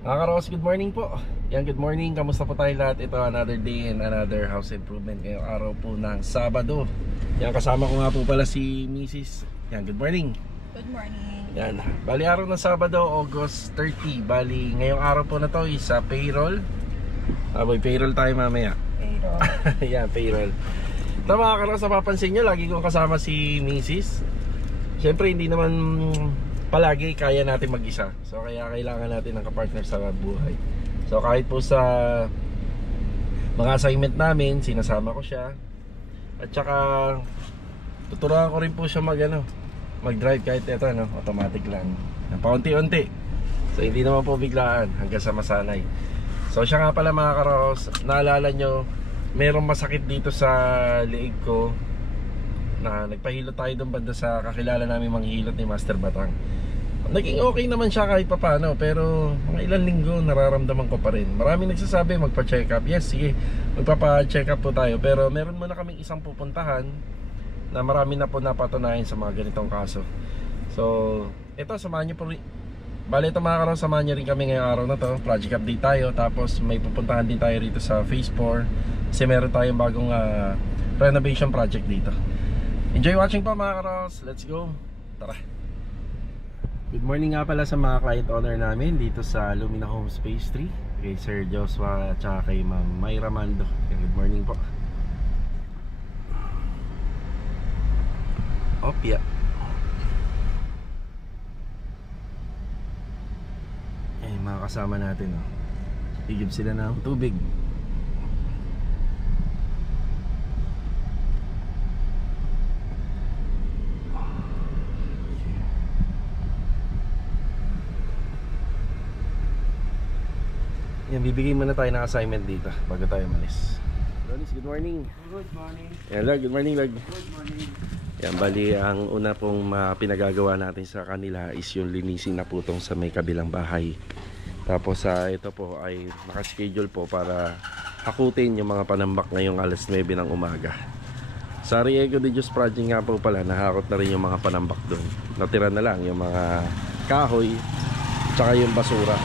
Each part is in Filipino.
Mga Karos, good morning po. Yan, good morning. Kamusta po tayo lahat? Ito another day and another house improvement ngayong araw po ng Sabado. Yan, kasama ko nga po pala si Mrs. Yan, good morning. Good morning. Yan, bali araw ng Sabado, August 30. Bali ngayong araw po na to is payroll. Aboy, payroll tayo mamaya. Payroll. Yan, payroll. Ito mga Karos, napapansin nyo, lagi kong kasama si Mrs. Siyempre hindi naman palagi kaya natin mag-isa. So kaya kailangan natin ng kapartner sa buhay. So kahit po sa mga assignment namin, sinasama ko siya. At saka tuturuan ko rin po siya mag-drive kahit ito automatic lang. Paunti-unti. So hindi naman po biglaan hanggang sa masanay. So siya nga pala mga Karos, naalala nyo, merong masakit dito sa liig ko na nagpahilot tayo doon banda sa kakilala namin manghilot ni Master Batang. Naging okay naman siya kahit papano, pero mga ilang linggo nararamdaman ko pa rin. Maraming nagsasabi magpa-check up. Yes, sige, magpapa-check up po tayo. Pero meron muna kaming isang pupuntahan na marami na po napatunayan sa mga ganitong kaso. So, ito samahan niyo po rin. Bale ito mga Karos, samahan niyo rin kami ngayong araw na to. Project update tayo, tapos may pupuntahan din tayo rito sa Phase 4 kasi meron tayong bagong renovation project dito. Enjoy watching po mga Karos. Let's go. Tara. Good morning nga pala sa mga client owner namin dito sa Lumina Homes Phase 3, kay Sir Joshua at saka kay Ma'am Mayra Mando. Good morning po. Opya. Eh, mga kasama natin igib sila ng tubig. Yan, bibigay muna tayo ng assignment dito bago tayo malis. Lonis, good morning. Good morning. Yan, Lag, good morning, Lag. Good morning. Yan, bali ang una pong pinagagawa natin sa kanila is yung linisin na putong sa may kabilang bahay. Tapos ito po ay nakaschedule po para hakutin yung mga panambak ngayong alas 9 ng umaga. Sa Riego de Dios project nga po pala, nahakot na rin yung mga panambak doon. Natira na lang yung mga kahoy tsaka yung basura.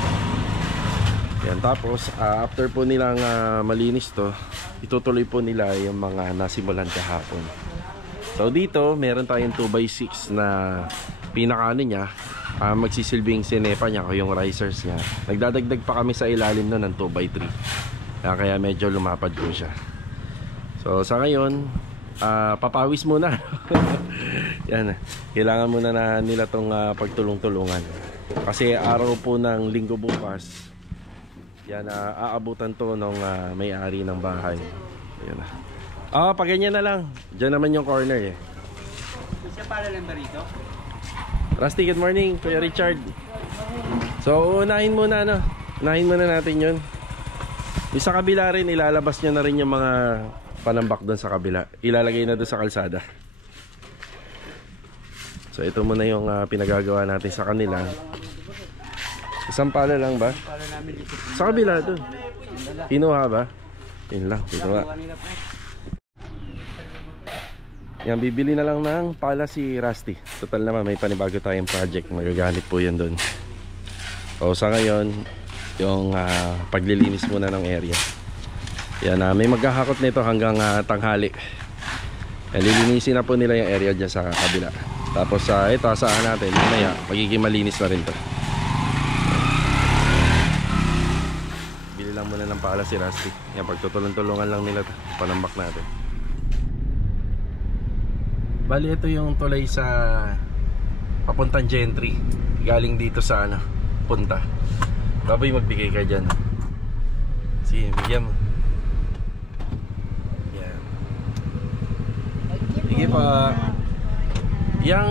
Yan, tapos after po nilang malinis to, itutuloy po nila yung mga nasimulan kahapon. So dito meron tayong 2x6 na pinakaano niya, magsisilbing sinepa niya o yung risers niya. Nagdadagdag pa kami sa ilalim no ng 2x3, kaya medyo lumapad po siya. So sa ngayon papawis muna. Yan, kailangan muna na nila tong pagtulong-tulungan kasi araw po ng linggo bukas. Yan, aabutan to nung may-ari ng bahay. Yan. Pag ganyan na lang. Diyan naman yung corner eh. Siya para lang ba rito? Rusty, good morning. Kuya Richard. So, unahin muna unahin muna natin yun. Yung sa kabila rin, ilalabas nyo na rin yung mga panambak doon sa kabila. Ilalagay na doon sa kalsada. So, ito muna yung pinagagawa natin sa kanila. Isang pala lang ba? Sa kabila doon. Kinuha ba? Yun lang, kinuha. Yan, bibili na lang ng pala si Rusty. Total naman, may panibago tayong project. Magagamit po yan doon. So sa ngayon, yung paglilinis muna ng area. Yan, may maghahakot nito hanggang tanghali. Yan, lilinisin na po nila yung area dyan sa kabila. Tapos ito, saan natin, mamaya, magiging malinis na rin to. Lang muna ng pala si Rusty. Yan, pagtutulong-tulungan lang nila panambak natin. Bali ito yung tulay sa papuntang Gentry, galing dito sa punta. Baboy, magbigay ka dyan. Sige, bigyan mo. Yan. Sige pa. Yang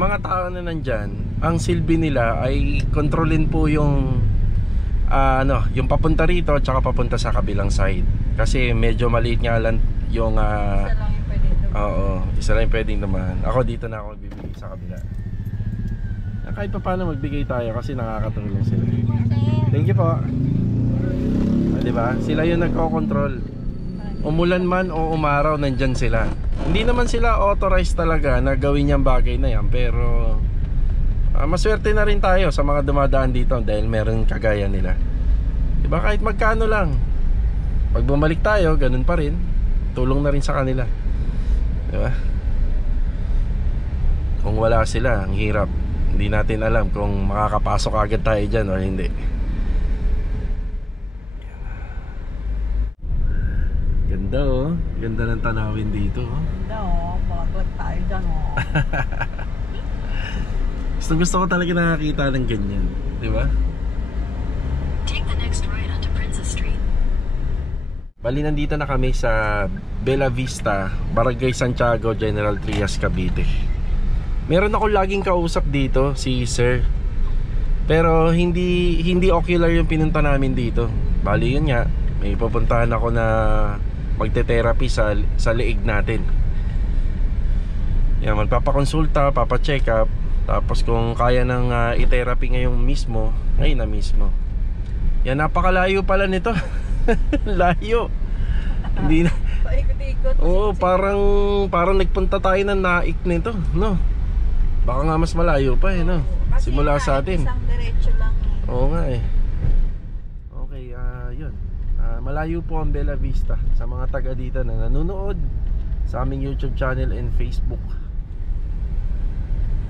mga tao na nandyan, ang silbi nila ay kontrolin po yung yung papunta rito at saka papunta sa kabilang side. Kasi medyo maliit nga lang yung Isa lang yung pwedeng dumaan. Oo, isa lang yung pwedeng dumaan. Ako dito na ako bibigay sa kabila. Kahit pa paano magbigay tayo kasi nakakatulong sila. Thank you po. Diba? Sila yung nagko-control. Umulan man o umaraw, nandyan sila. Hindi naman sila authorized talaga na gawin yung bagay na yan, pero maswerte na rin tayo sa mga dumadaan dito dahil meron kagaya nila. Diba, kahit magkano lang, pag bumalik tayo, ganun pa rin, tulong na rin sa kanila. Diba? Kung wala sila, ang hirap. Hindi natin alam kung makakapasok agad tayo dyan o hindi. Ganda oh. Ganda ng tanawin dito oh. Ganda oh, bagot tayo dyan oh. Gusto ko talaga nakakita ng ganyan, di ba? Take the next right onto Princess Street. Bali, nandito na kami sa Bella Vista, Barangay Santiago, General Trias, Cavite. Meron ako laging kausap dito, si Sir. Pero hindi ocular yung pinunta namin dito. Bali yun nga, may pupuntahan ako na magte-therapy sa leeg natin. Yan, magpapakonsulta, papacheck up. Tapos kung kaya nang i-therapy ngayong mismo, ngayon na mismo. Yan, napakalayo pala nito. Layo. Hindi na. Paikot-ikot. Oo, parang nagpunta tayo ng naik nito, no? Baka nga mas malayo pa eh, no? Kasi Simula sa atin. isang diretso lang eh. Oo nga eh. Okay, yun. Malayo po ang Bella Vista sa mga taga dito na nanonood sa aming YouTube channel and Facebook.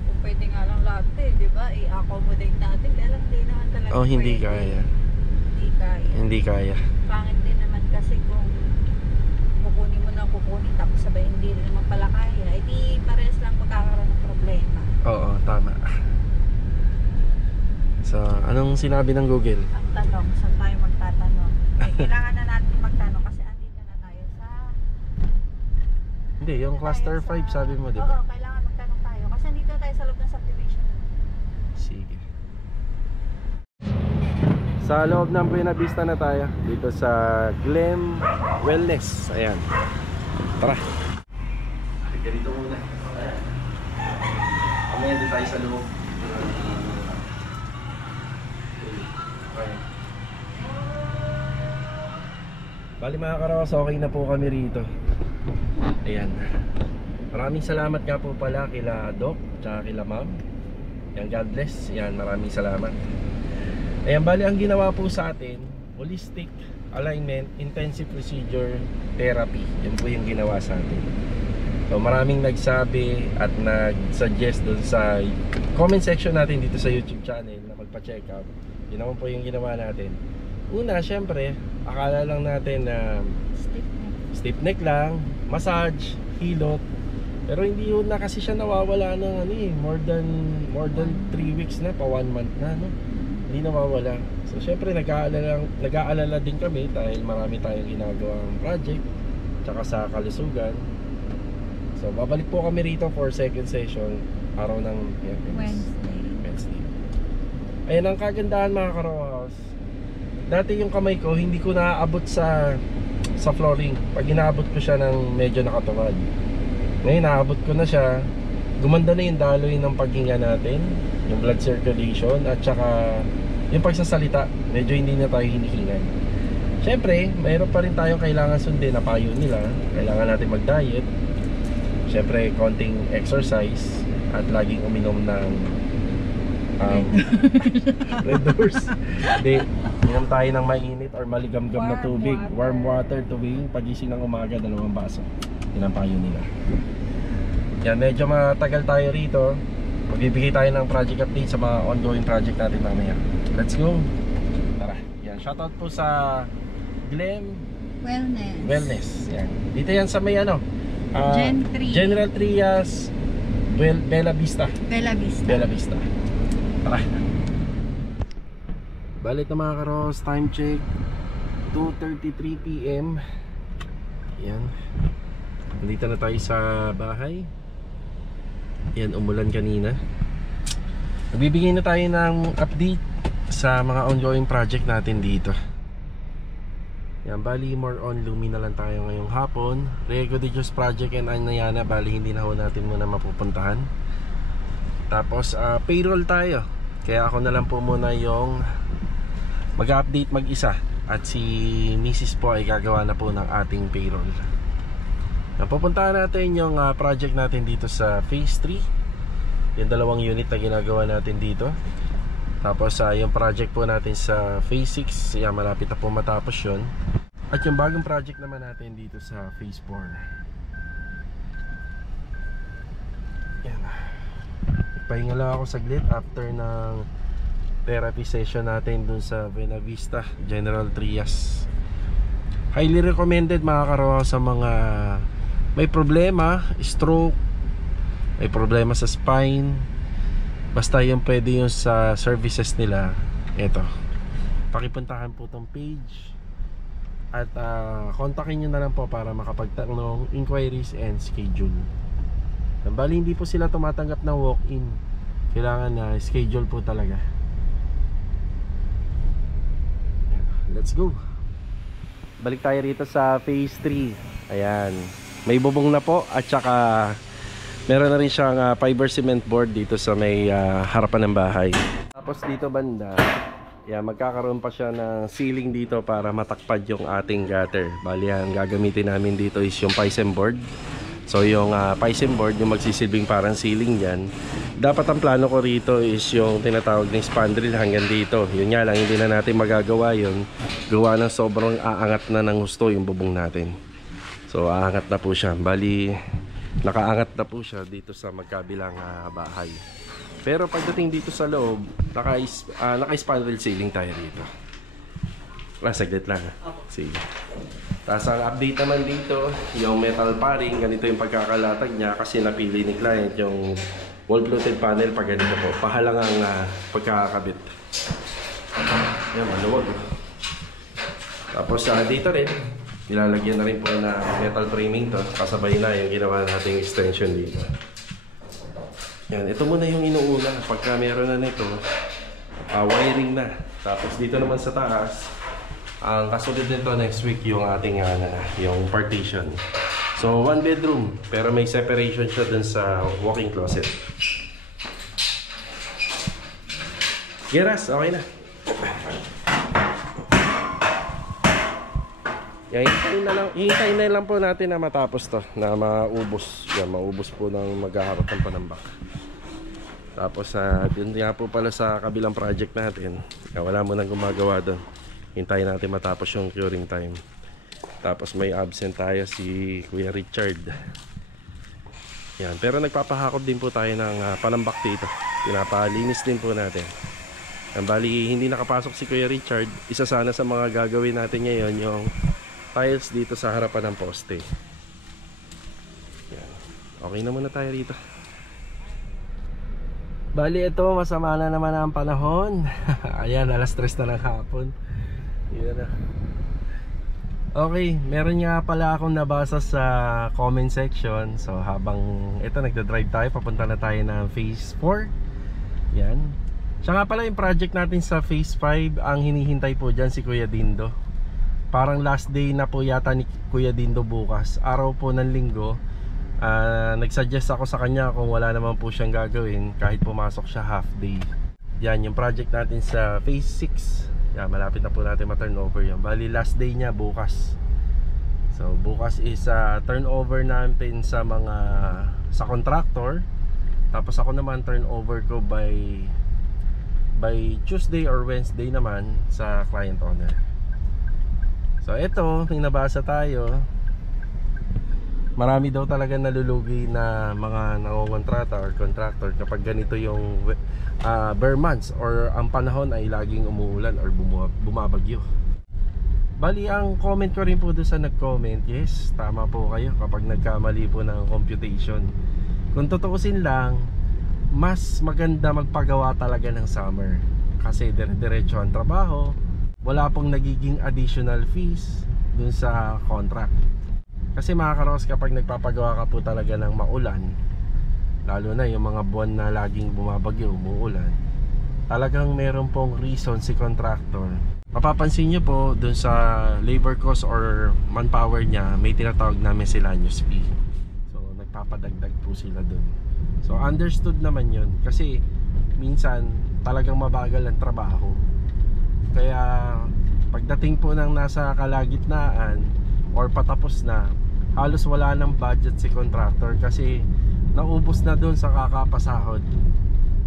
Kung pwede nga lang lahat eh, di ba? I-accommodate natin. Alam, hindi naman talaga Oh, hindi pwede. kaya. Hindi kaya. Hindi kaya. Pangit din naman kasi kung kukunin mo na kukunin tapos sabay hindi rin naman pala kaya. Eh di parehas lang magkakaroon ng problema. Oo, tama. So, anong sinabi ng Google? Ang tanong, saan tayo magtatanong? Eh, kailangan na natin magtanong kasi andito na tayo sa... Hindi, yung cluster 5 sabi mo, di Oo, ba? kailangan magtanong tayo kasi andito tayo sa loob ng subdivision. Sige. Sa loob ng Buena Vista na tayo. Dito sa Glen Wellness. Ayan. Tara. Ganito muna. Ayan. Kamaya din tayo sa loob. Ayan. Bali mga karawas, okay na po kami rito. Ayan. Maraming salamat nga po pala kila Doc tsaka kila Ma'am. Yan, God bless. Yan, maraming salamat. Ayan, bali ang ginawa po sa atin, holistic alignment intensive procedure therapy. Yan po yung ginawa sa atin. So maraming nagsabi at nag-suggest dun sa comment section natin dito sa YouTube channel na magpa-check up. Yun naman po yung ginawa natin. Una, syempre, akala lang natin na stiff neck lang, massage, hilot. Pero hindi yun na kasi siya nawawala ng more than 3 weeks na, pa 1 month na, no? Hindi nawawala. So syempre nag-aalala din kami dahil marami tayong ginagawang project tsaka sa kalusugan. So babalik po kami rito for second session araw ng Wednesday. Ayan ang kagandahan mga Karawas. Dati yung kamay ko hindi ko naaabot sa flooring. Pag inaabot ko siya ng medyo nakatuwad. Ngayon naabot ko na siya. Gumanda na yung daloy ng paghinga natin, yung blood circulation at saka yung pagsasalita. Medyo hindi na tayo hinihingan. Siyempre, mayroon pa rin tayong kailangan sundin na payo nila. Kailangan natin mag-diet. Siyempre, konting exercise at laging uminom ng Red Doors. Hindi, inom tayo ng mainit or maligamgam na tubig. Warm water tuwing pagising ng umaga, 2 baso. Yun ang payo nila. Yan, medyo matagal tayo rito. Magbibigay tayo ng project update sa mga ongoing project natin mamaya. Let's go. Tara. Yan, shoutout po sa Glen Wellness. Yan. Dito yan sa may General Trias, Bella Vista. Bella Vista. Tara. Balik na mga karos, time check 2:33 PM. Yan. Nandito na tayo sa bahay. Yan, umulan kanina. Nagbibigay na tayo ng update sa mga ongoing project natin dito. Yan, bali more on Lumi na lang tayo ngayong hapon. Riego de Dios project and Anayana, bali hindi na ho natin muna mapupuntahan. Tapos payroll tayo. Kaya ako na lang po muna yung mag-update mag-isa. At si Mrs. po ay gagawa na po ng ating payroll. Pupuntahan natin yung project natin dito sa Phase 3. yung 2 unit na ginagawa natin dito. Tapos yung project po natin sa phase 6, yan, malapit na po matapos yun. At yung bagong project naman natin dito sa phase 4. Yan. Pahinga lang ako saglit after ng therapy session natin dun sa Buena Vista General Trias. Highly recommended mga karo sa mga may problema, stroke, may problema sa spine. Basta yung pwede yung sa services nila. Ito, pakipuntahan po tong page at kontakin nyo na lang po para makapagtanong, inquiries and schedule. Bali hindi po sila tumatanggap ng walk-in, kailangan na schedule po talaga. Let's go. Balik tayo rito sa phase 3. Ayan, may bubong na po at saka meron na rin siyang fiber cement board dito sa may harapan ng bahay. Tapos dito banda, yan, magkakaroon pa siya ng ceiling dito para matakpad yung ating gutter. Bali yan, gagamitin namin dito is yung Pisem board. So yung Pisem board, yung magsisilbing parang ceiling yan. Dapat ang plano ko rito is yung tinatawag ng spandrel hanggang dito. Yun nga lang, hindi na natin magagawa yun. Gawa ng sobrang aangat na ng gusto yung bubong natin. So aangat na po siya. Bali, nakaangat na po siya dito sa magkabilang bahay. Pero pagdating dito sa loob, naka-spandrel ceiling tayo dito. Saglit lang. Sige. Tapos ang update naman dito, yung metal paring, ganito yung pagkakalatag niya kasi napili ni client yung wall-fluted panel pag ganito po. Pahalang ang pagkakabit. Yan, maluwag. Tapos dito rin, nilalagyan na rin po na metal framing to. Kasabay na yung ginawa nating extension dito. Yan, ito muna yung inuuna. Pagka meron na nito, wiring na. Tapos dito naman sa taas, ang kasunod nito next week yung ating yung partition. So 1 bedroom pero may separation siya dun sa walk-in closet. Geras, okay na. Hintayin na lang po natin na matapos to, na maubos. Yan, maubos po ng maghaharap ng panambak. Tapos dun nga po pala sa kabilang project natin, wala mo nang gumagawa doon. Hintayin natin matapos yung curing time. Tapos may absent tayo si Kuya Richard. Yan, pero nagpapahakot din po tayo ng panambak dito. Pinapalinis din po natin. Ang bali hindi nakapasok si Kuya Richard, isa sana sa mga gagawin natin ngayon yung tiles dito sa harapan ng poste. Yan. Okay na muna tayo rito. Bali ito, masama na naman ang panahon. Ayan, alas 3 na ng hapon. Yan na. Okay, meron nga pala akong nabasa sa comment section. So habang ito nagda-drive tayo, papunta na tayo ng phase 4. Yan. Siya nga pala yung project natin sa phase 5. Ang hinihintay po dyan si Kuya Dindo. Parang last day na po yata ni Kuya Dindo bukas. Araw po ng linggo. Nagsuggest ako sa kanya kung wala naman po siyang gagawin, kahit pumasok siya half day. Yan yung project natin sa phase 6. Yan, malapit na po natin ma-turnover yun. Bali last day niya bukas. So bukas is turnover natin sa contractor. Tapos ako naman turnover ko by Tuesday or Wednesday naman sa client owner. So ito, may nabasa tayo. Marami daw talaga nalulugi na mga nangongontrata or contractor kapag ganito yung bare months or ang panahon ay laging umuulan or bumabagyo. Bali ang comment ko rin po doon sa nag-comment, yes, tama po kayo kapag nagkamali po ng computation. Kung tutuusin lang, mas maganda magpagawa talaga ng summer kasi dire-diretso ang trabaho, wala pong nagiging additional fees dun sa contract. Kasi mga karos, kapag nagpapagawa ka po talaga ng maulan, lalo na yung mga buwan na laging bumabagyo, umuulan, talagang meron pong reason si contractor. Mapapansin nyo po dun sa labor cost or manpower niya, may tinatawag na miscellaneous fee. So nagpapadagdag po sila dun. So understood naman yun, kasi minsan talagang mabagal ang trabaho. Kaya pagdating po ng nasa kalagitnaan or patapos na, halos wala ng budget si contractor kasi naubos na dun sa kakapasahod.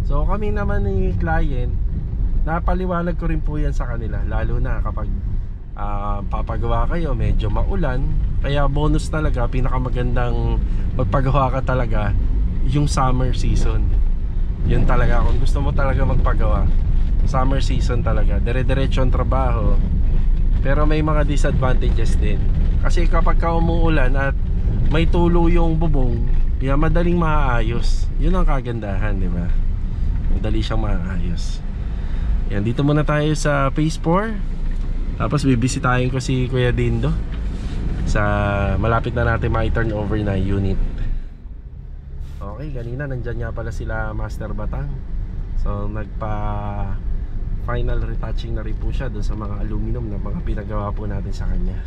So kami naman ni client, napaliwanag ko rin po yan sa kanila, lalo na kapag papagawa kayo medyo maulan. Kaya bonus talaga, pinakamagandang magpagawa ka talaga yung summer season. Yun talaga, kung gusto mo talaga magpagawa, summer season talaga, dire-diretso ang trabaho. Pero may mga disadvantages din, kasi kapag ka umuulan at may tulo yung bubong, madaling maaayos. Yun ang kagandahan, di ba? Madali siyang maaayos. Yan, dito muna tayo sa phase 4. Tapos bibisitahin ko si Kuya Dindo sa malapit na natin ma-turn over na unit. Okay, kanina nandyan nga pala sila Master Batang. So nagpa final retouching na rin po siya dun sa mga aluminum na mga pinagawa po natin sa kanya.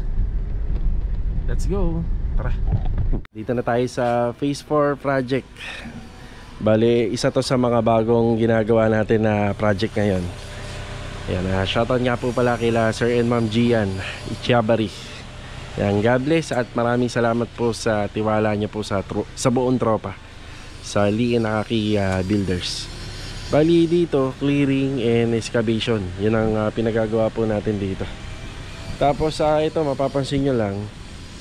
Let's go, tara. Dito na tayo sa phase 4 project. Bale, isa to sa mga bagong ginagawa natin na project ngayon. Yan, shoutout nga po pala kila Sir and Ma'am Gian Ichiabari. Yan, God bless at maraming salamat po sa tiwala niyo po sa buong tropa sa Lee and Akaki Builders. Bali dito, clearing and excavation. Yun ang pinagagawa po natin dito. Tapos ito, mapapansin nyo lang,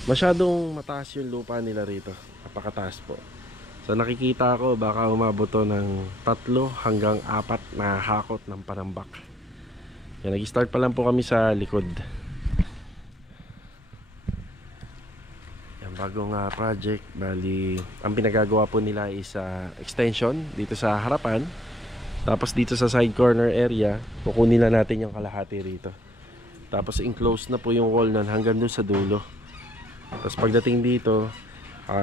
masyadong mataas yung lupa nila rito. Napakataas po. So nakikita ko baka umabot to ng 3 hanggang 4 na hakot ng panambak. Yan, nag-start pa lang po kami sa likod. Yan, bagong project. Bali, ang pinagagawa po nila is extension dito sa harapan. Tapos dito sa side corner area, kukunin na natin yung kalahati rito. Tapos enclosed na po yung wall nun hanggang dun sa dulo. Tapos pagdating dito,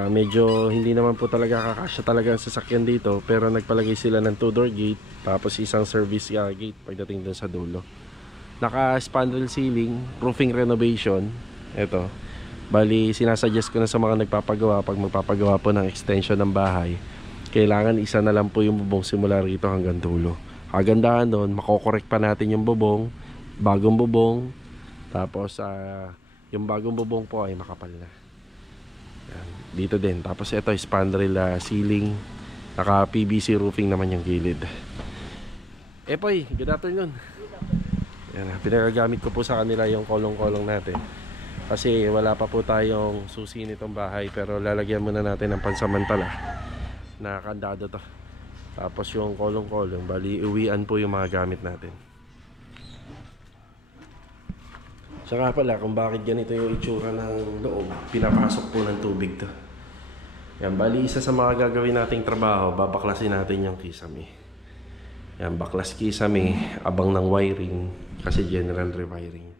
medyo hindi naman po talaga kakasya talaga ang sasakyan dito, pero nagpalagay sila ng 2-door gate, tapos isang service gate pagdating dun sa dulo. Naka spandrel ceiling, roofing renovation. Ito, bali sinasuggest ko na sa mga nagpapagawa, pag magpapagawa po ng extension ng bahay, kailangan isa na lang po yung bubong simula rito hanggang dulo. Kagandahan doon, makokorek pa natin yung bubong, bagong bubong. Tapos yung bagong bubong po ay makapal na. Yan, dito din. Tapos ito spandrel ceiling, naka PVC roofing naman yung gilid. Epoy, good afternoon. Yan, pinagagamit ko po sa kanila yung kolong-kolong natin. Kasi wala pa po tayong susi nitong bahay, pero lalagyan muna natin ng pansamantala na kandado to. Tapos yung kolong-kolong, bali uwian po yung mga gamit natin. Saka pala kung bakit ganito yung itsura ng loob, pinapasok po ng tubig to. Yan, bali isa sa mga gagawin nating trabaho, babaklasin natin yung kisame. Yan, baklas kisame, abang ng wiring, kasi general rewiring.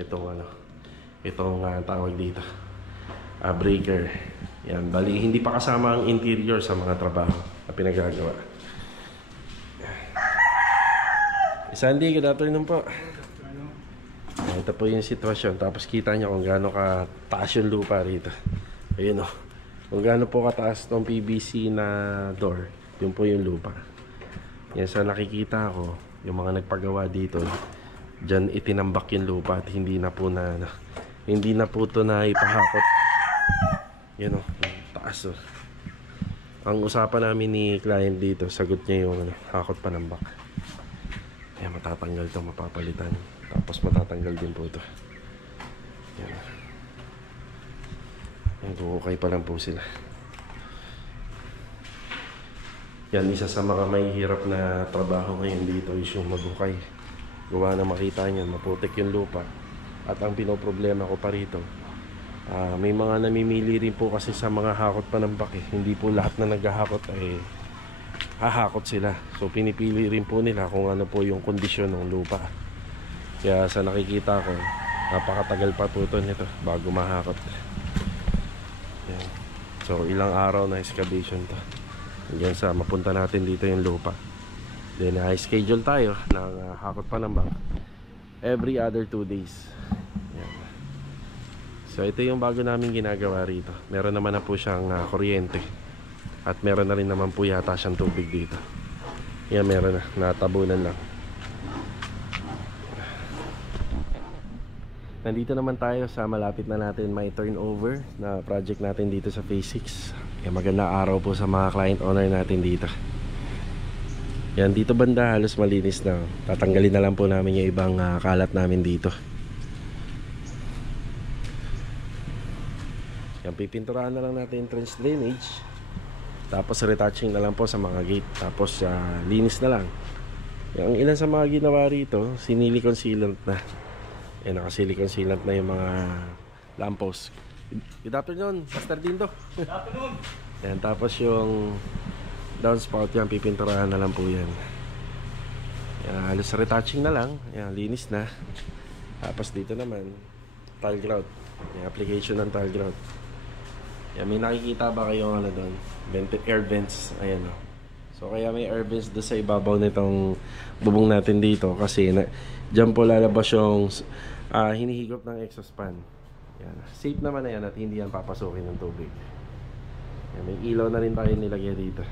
Itong tawag dito, breaker. Yan, bali hindi pa kasama ang interior sa mga trabaho na pinagagawa. Sandy, good afternoon po. Ito po yung sitwasyon. Tapos kita nyo kung gaano kataas yung lupa rito. Ayun o, kung gaano po kataas itong PVC na door, yun po yung lupa. Yan, sa nakikita ko, yung mga nagpagawa dito, dyan itinambak yung lupa at hindi na po ito na ipahakot. Yan o, taas o. Ang usapan namin ni client dito, sagot niya yung hakot panambak. Yan, matatanggal ito, mapapalitan. Tapos matatanggal din po ito. Yan. Yan, kukukay pa lang po sila. Yan, isa sa mga may hirap na trabaho ngayon dito is yung maghukay. Gawa na makita nyo, maputik yung lupa. At ang pinoproblema ko pa rito, may mga namimili rin po kasi sa mga hakot panambak eh. Hindi po lahat na naghahakot ay hahakot sila. So pinipili rin po nila kung ano po yung kondisyon ng lupa. Kaya sa nakikita ko, napakatagal pa po ito nito bago mahakot. Yan. So ilang araw na excavation to hanggang sa mapunta natin dito yung lupa. Then schedule tayo ng hakot panambak every other 2 days. Yan. So ito yung bago namin ginagawa rito. Meron naman na po siyang kuryente. At meron na rin naman po yata siyang tubig dito. Yan, meron na, natabunan lang. Nandito naman tayo sa malapit na natin may turnover na project natin dito sa phase 6. Magandang araw po sa mga client owner natin dito. Yan, dito banda halos malinis na. Tatanggalin na lang po namin yung ibang kalat namin dito. Yan, pipinturahan na lang natin yung trench drainage. Tapos retouching na lang po sa mga gate. Tapos linis na lang. Ang ilan sa mga ginawa rito, sinilicon sealant na. Yan, naka-silicon sealant na yung mga lamppost. Good afternoon, Master Dindo. Good afternoon. Yan, tapos yung downspout yan, pipinturahan na lang po yan. Yan, halos retouching na lang. Yan, linis na. Tapos dito naman, tile grout. Yung application ng tile grout. Yan, may nakikita ba kayong ano doon? Air vents. Ayan o. So kaya may air vents doon sa ibabaw nitong bubong natin dito. Kasi dyan po lalabas yung hinihigop ng exhaust fan. Yan. Safe naman na yan at hindi yan papasukin ng tubig. Yan, may ilaw na rin tayo nilagay dito.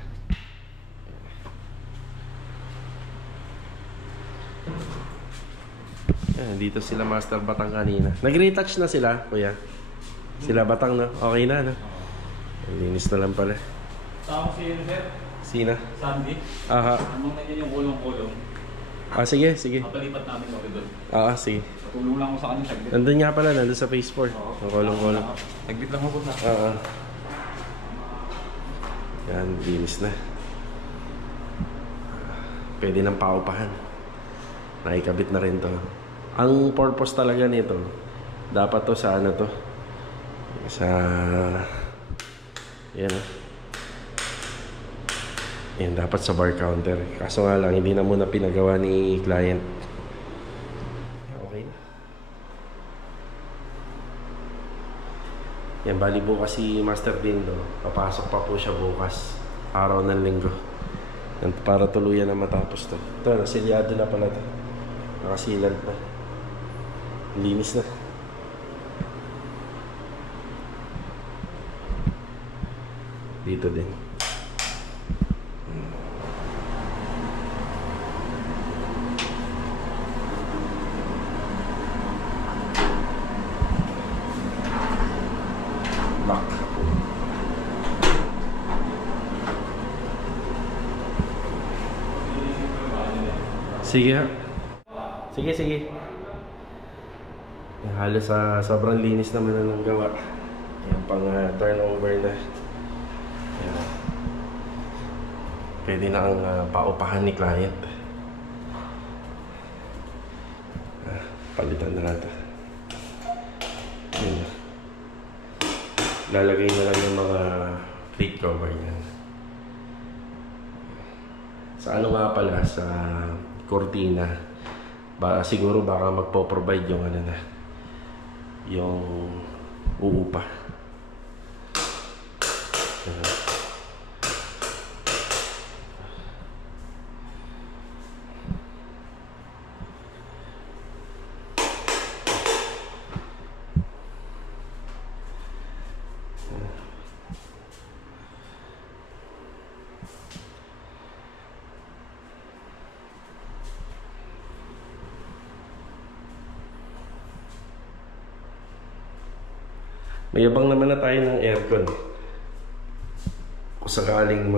Yan, dito sila Master Batang kanina. Nag-retouch na sila, kuya. Sila Batang, no? Okay na, no? Linis na lang pala. Tama si Sir. Sina? Sandy. Aha. Anong nandiyan yung kulong-kulong? Sige, sige. Papalipat namin ako doon. Sige. Tulong lang ako sa kanya saglit. Nandun nga pala, nandun sa phase 4. Ang kolong-kolong. Saglit lang ako na. Yan, linis na. Pwede nang paupahan. Nakikabit na rin to. Ang purpose talaga nito, dapat to sa ano to? Sa... Yan. Yan, dapat sa bar counter. Kaso nga lang, hindi na muna pinagawa ni client. Okay na. Yan, bali bukas si Master Dindo. Papasok pa po siya bukas. Araw ng linggo. Yan, para tuluyan na matapos to. Ito, nasilyado na pala to. Nakasilant na. Linis na. Dito din. Lock. Sige ha. Sige. Halos sobrang linis naman na ng gawa. Yan pang turnover na. Yan. Pwede na ang paupahan ni client. Palitan na natin. Yan. Lalagay na lang yung mga plate cover niyan. Sa ano nga pala, sa cortina. Siguro baka magpo-provide yung ano na, yung uupa. May abang naman na tayo ng aircon. Kung sakaling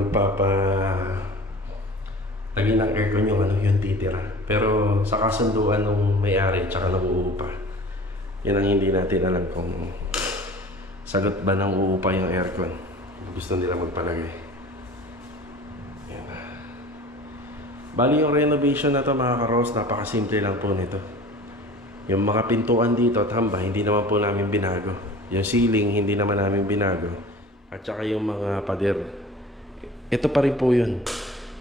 lagyan ng aircon yung titira. Pero sa kasunduan ng may-ari tsaka ng uupa, yun ang hindi natin alam kung sagot ba ng uupa yung aircon. Gusto nila magpalagay. Yan. Bali yung renovation na to mga karos, napakasimple lang po nito. Yung mga pintuan dito at hamba, hindi naman po namin binago. Yung ceiling, hindi naman namin binago. At saka yung mga pader. Ito pa rin po yun.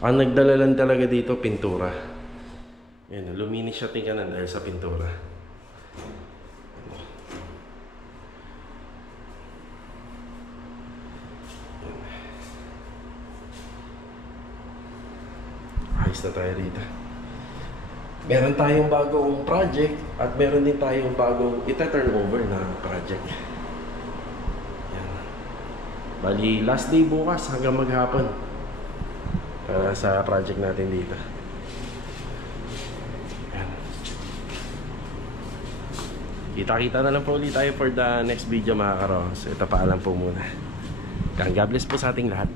Ang nagdala lang talaga dito, pintura. Yan, luminis siya tingnan dahil sa pintura. Ayos na tayo rito. Meron tayong bagong project at meron din tayong bagong ita-turn over na project. Yan. Bali, last day bukas hanggang maghapon sa project natin dito. Yan. Kita-kita na lang po ulit tayo for the next video mga karos. Ito paalam po muna. God bless po sa ating lahat.